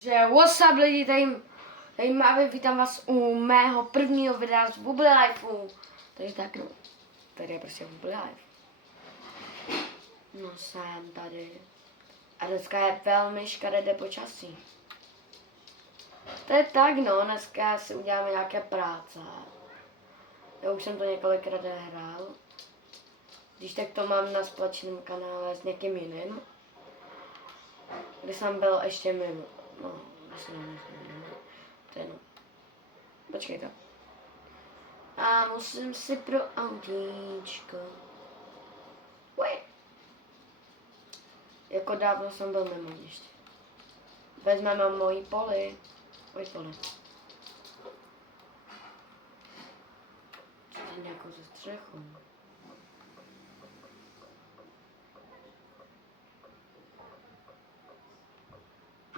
Že what's up lidi, tady máme, vítám vás u mého prvního videa z Bubble Lifeu. Takže tak no, tady je prostě Bubble Life. No jsem tady. A dneska je velmi škaredé počasí. To je tak no, dneska si uděláme nějaké práce. Já už jsem to několikrát hrál. Když tak to mám na společném kanále s někým jiným. Kde jsem byl ještě mimo. No, to je no. Počkejte. A musím si pro autíčko. Uj. Jako dávno jsem byl mimo ještě. Vezmeme moji poli. Moji poli. Co to nějakou ze střechou?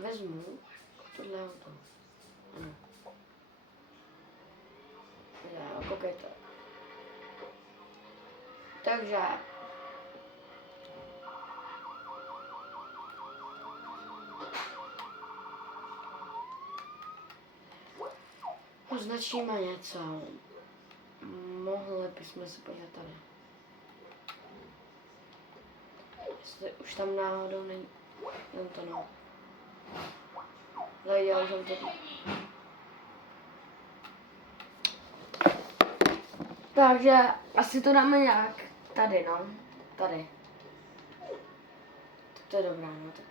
Vezmu tohle auto. Ano. Já, koukejte. Takže. Označíme něco. Mohli bychom se podívat tady. Jestli už tam náhodou není. Jen to no. Zadělal jsem to. Takže asi to dáme nějak tady, no. Tady. Tak to je dobrá, no tak.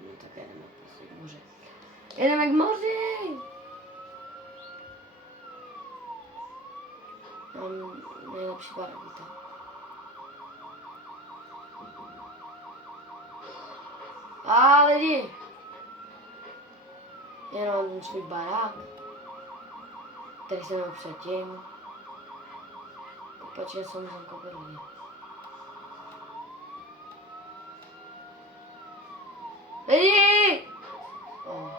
No tak jedeme prostě k moři. Jedeme k moři! Mám nejlepší barvy tam. A lidi! Jenom ten svůj barák, který jsem měl předtím. Kopačně jsem musel koupit lidi. Lidi! Oh.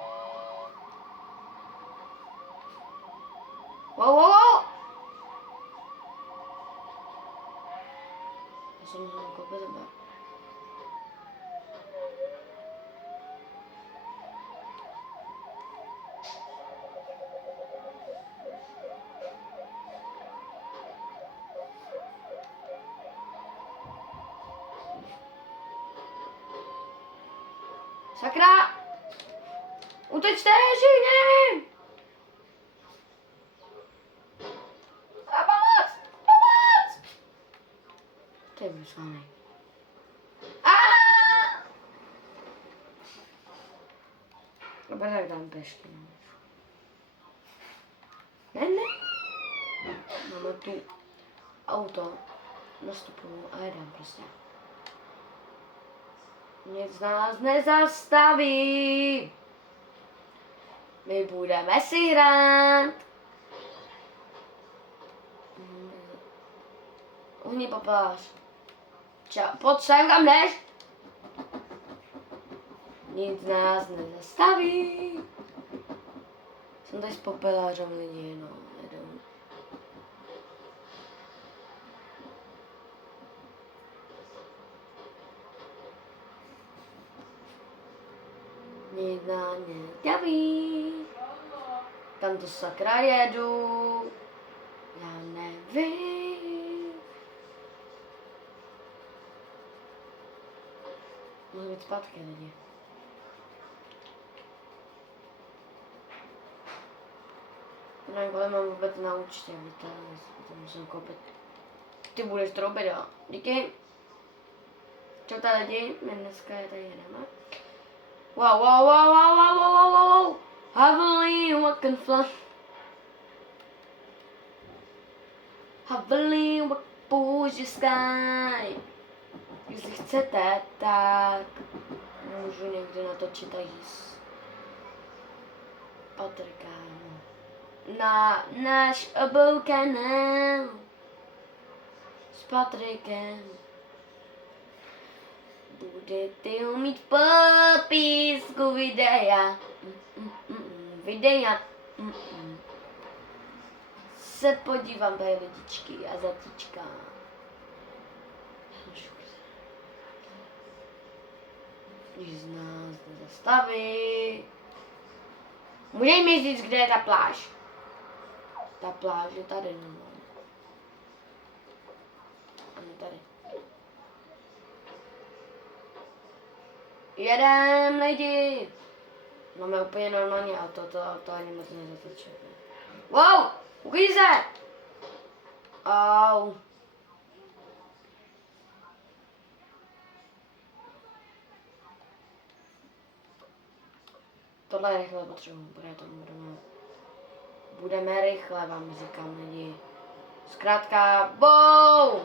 Wow! Já jsem musel koupit tebe. Sakra! Utečte, živně! Pomoc! Pomoc! To je bruslány. Dobrá, tak dám pešky. Ne. Máme tu auto. Nastupuju a jedem prostě. Nic nás nezastaví. My budeme si hrát. Uhni papalář. Pojď sem, kam jdeš? Nic nás nezastaví. Jsem tady s popelářem lidi, no. Jedou. Nic nás nezastaví. Tam to sakra jedu. Já nevím. Můžu být zpátky lidi. Nevím, ale mám vůbec na účtě, víte, to musím koupit. Ty budeš troubit, jo. Díky. Čau tady lidi, my dneska je tady jedeme. Wow. Heavily walking fly. Heavily walk push the sky. Jestli chcete, tak můžu někdy natočit tady s Patrikem na náš obou kanál s Patrikem. Budete ho mít v popisku videa. Se podívám tady lidičky a zatíčka. Nic z nás nezastaví. Můžeš mi říct, kde je ta pláž? Ta pláž je tady normálně. Ano, tady. Jedem lidi! Máme úplně normální auto, to ani moc nezatočil. Wow! Uklíze! Au. Tohle rychle potřebuji, budeme rychle, vám říkám lidi. Zkrátka, wow!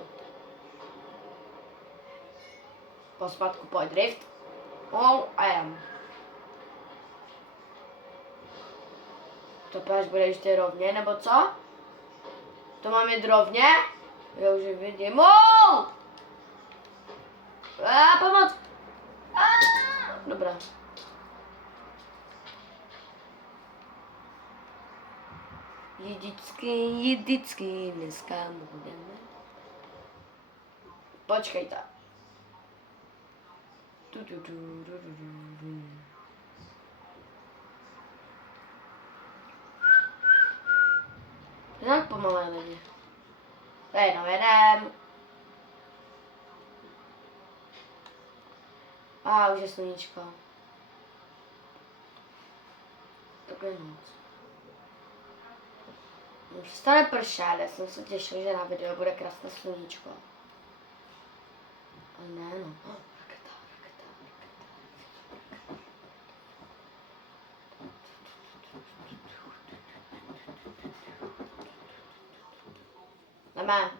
Pospátku pojď drift. Oh, a jdem. To pláž bude ještě rovně, nebo co? To mám jít rovně? Já už vidím. Wow! Pomoc! Dobrá. Jidicky, dneska budeme. Počkejte. Tak pomalé lidi. Jedem. Už je sluníčko. Takhle noc. Přestane pršet, já jsem se těšil, že na video bude krásné sluníčko. Ale ne, no. Raketa. Jdeme.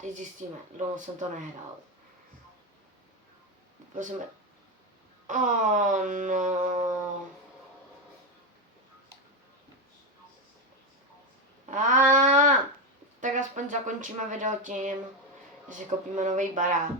Teď zjistíme, dlouho jsem to nehrál. Prosím. Oh no. Tak aspoň zakončíme video tím, že si koupíme nový barák.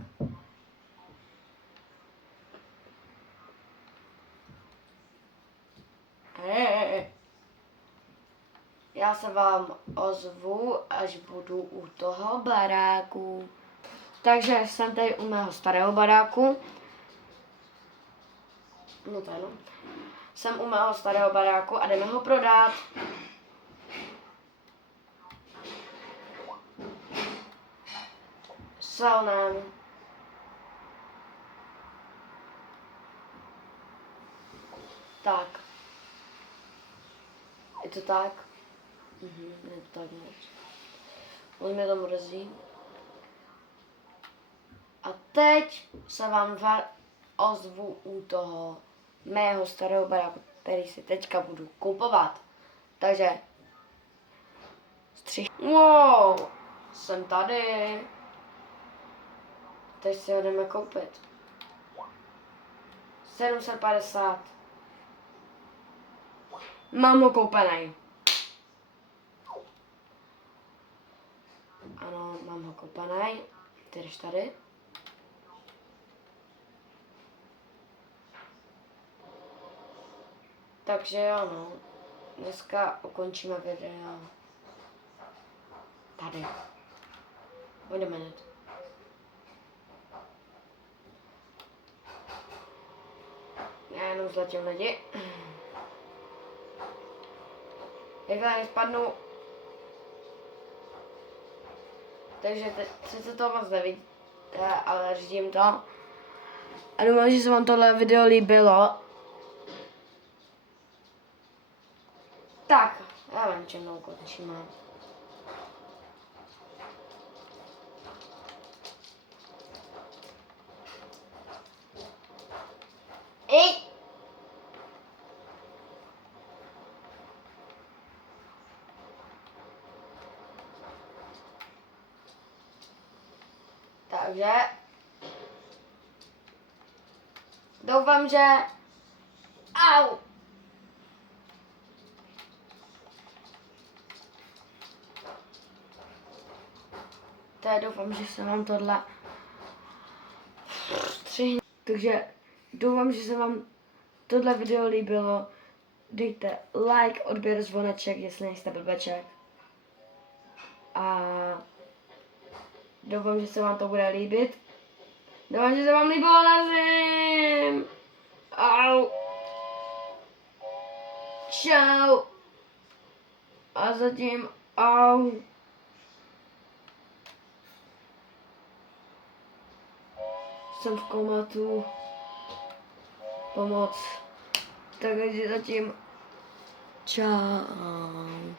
Já se vám ozvu, až budu u toho baráku. Takže jsem tady u mého starého baráku. No to je no. Jsem u mého starého baráku a jdeme ho prodat. Salnem. Tak. Je to tak? Je to tak moc. Moc mě to mrzí. A teď se vám ozvu u toho mého starého baráku, který si teďka budu kupovat. Takže wow, jsem tady. Teď si ho jdeme koupit. 750. Mám ho koupený. Ano, mám ho koupený. Ty jdeš tady. Takže ano, dneska ukončíme video tady. Wait a minute. Já jenom zletím lidi. Jakhle nespadnu. Takže teď se to moc nevidíte, ale řídím to. A doufám, že se vám tohle video líbilo. Tak, já vám čem ukončíme. Takže doufám, že au. Doufám, že se vám tohle střihne. Takže Doufám, že se vám tohle video líbilo. Dejte like, odběr, zvoneček, jestli nejste blbeček. A doufám, že se vám to bude líbit. Doufám, že se vám líbilo na zim. Au. Čau. A zatím au. Jsem v komatu. Pomoc. Takže zatím čau.